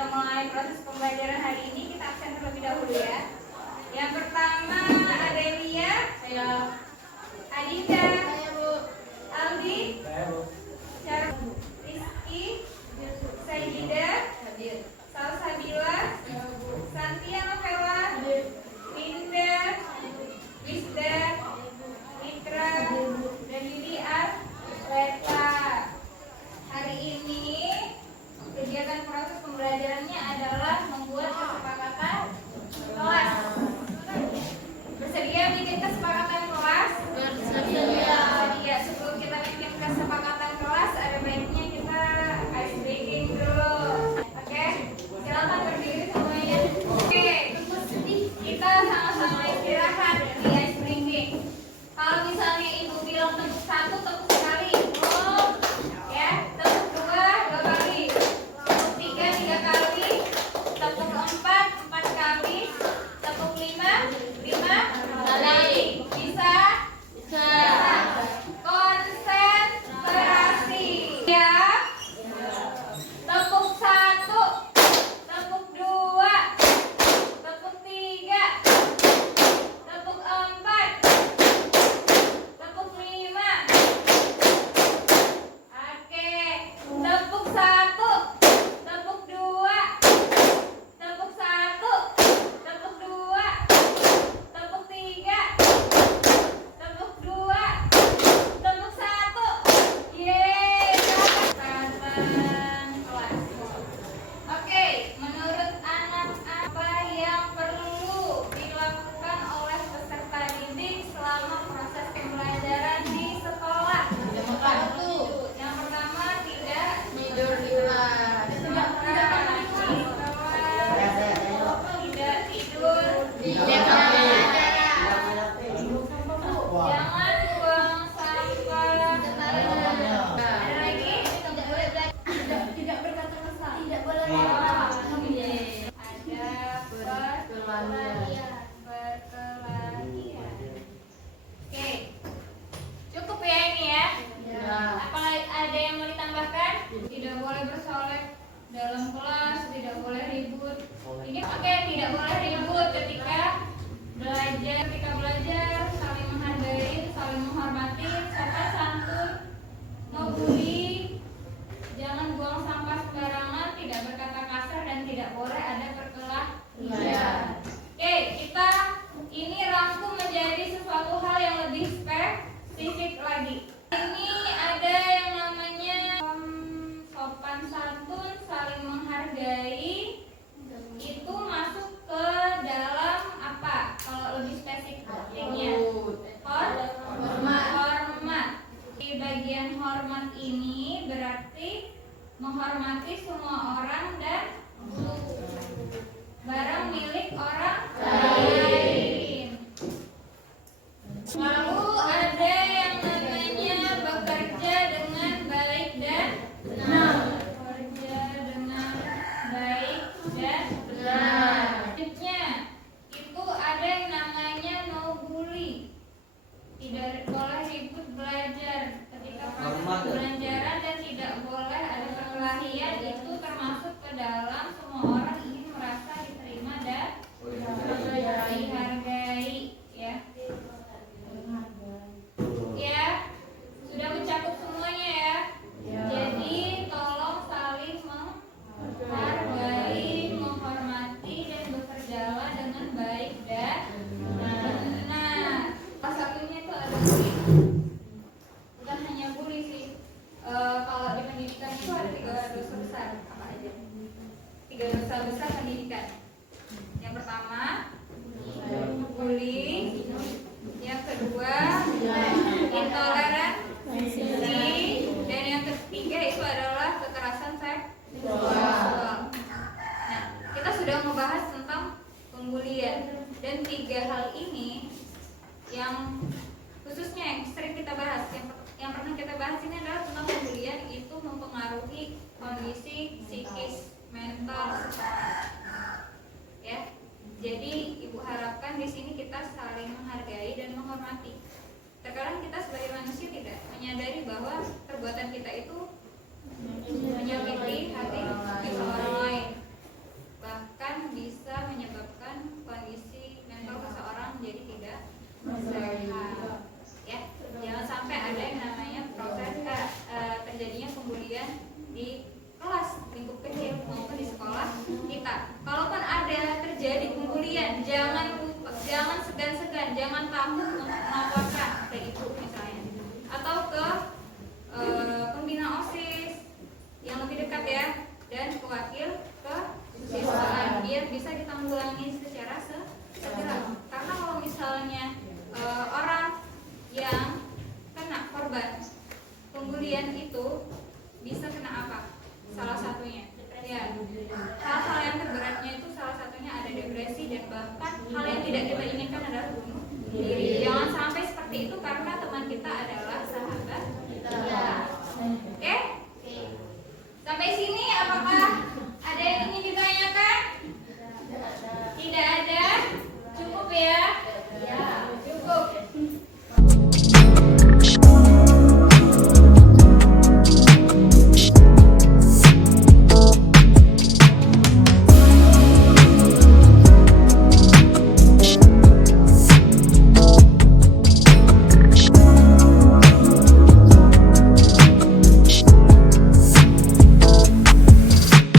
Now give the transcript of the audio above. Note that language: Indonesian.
kita mulai proses pembelajaran hari ini, kita absen terlebih dahulu ya. Yang pertama ada Elia, saya. Adinda, saya Bu. Aldi, saya Bu. Rizky, Sajida, hadir. Salsabila, Santia Novela, Linda, Wisda, Mitra, dan Yudi Atleta. Hari ini kegiatan proses pembelajarannya adalah membuat kesepakatan kelas. Bersedia bikin kesepakatan kelas? Bersedia. Sebelum kita bikin kesepakatan kelas, ada baiknya kita ice breaking dulu. Oke, silakan berdiri semuanya. Oke, kita sama-sama istirahat di ice breaking. Kalau misalnya ibu bilang tepuk satu, tepuk sekali. Oh, ya, tepuk dua kali. Tepuk tiga kali. Tepuk empat kali. Tepuk lima kali. Bisa? Bisa. Konsentrasi. Ya. Tepuk satu. Tepuk dua. Tepuk tiga. Tepuk empat. Tepuk lima. Oke. Tepuk satu. Tepuk dua. Tepuk satu. Tepuk dua. Tepuk tiga. Tepuk dua. Tepuk satu. Yeay. Kesepakatan kelas. Oke, menurut anak apa yang perlu dilakukan oleh peserta didik selama proses pembelajaran di sekolah? Yang pertama, tidak tidur di kelas. Tidak tidur di kelas. Jangan buang sampah. Ada lagi? Tidak berkata kasar. Tidak boleh marah. Ada perkelahian. Oke, cukup ya ini ya. Apalagi ada yang mau ditambahkan? Tidak boleh bersolek dalam kelas, tidak boleh ribut. Ini oke, tidak boleh ribut ketika belajar, saling menghargai, saling menghormati, sopan santun, no bully, jangan buang sampah sembarangan, tidak berkata kasar, dan tidak boleh ada perkelahian. Oke, kita ini rangkum menjadi sesuatu hal yang lebih spesifik lagi. Ini ada yang namanya sopan santun, saling menghargai. Itu masuk ke dalam apa? Kalau lebih spesifiknya, hormat. Di bagian hormat ini berarti menghormati semua orang dan barang milik orang lain. Lalu ada yang namanya bekerja dengan baik dan benar. Bekerja dengan baik dan benar. Selanjutnya itu ada yang namanya no bully. Tidak boleh ribut belajar ketika proses pembelajaran, dan tidak boleh ada perkelahian. Itu termasuk ke dalam semua orang ingin merasa diterima dan dihargai, ya. Ya, sudah mencakup semuanya ya. Jadi tolong saling menghargai, menghormati, dan bekerjalah dengan baik dan benar. Salah satunya itu ada bully. Bukan hanya bully sih. Kalau di pendidikan itu ada 3 dosa besar. Apa aja? 3 dosa besar pendidikan. Yang pertama, bully. Yang kedua, intoleransi. Dan yang ketiga itu adalah kekerasan seksual. Nah, kita sudah membahas tentang pembulian, dan 3 hal ini yang khususnya yang sering kita bahas. Yang pernah kita bahas ini adalah tentang pembulian itu mempengaruhi kondisi psikis mental seseorang. Ya. Jadi ibu harapkan di sini kita saling menghargai dan menghormati. Terkadang kita sebagai manusia tidak menyadari bahwa perbuatan kita itu menyakiti hati orang lain. tamu untuk melaporkan ke ibu misalnya, atau ke pembina OSIS yang lebih dekat ya, dan ke wakil ke siswaan biar bisa ditanggulangi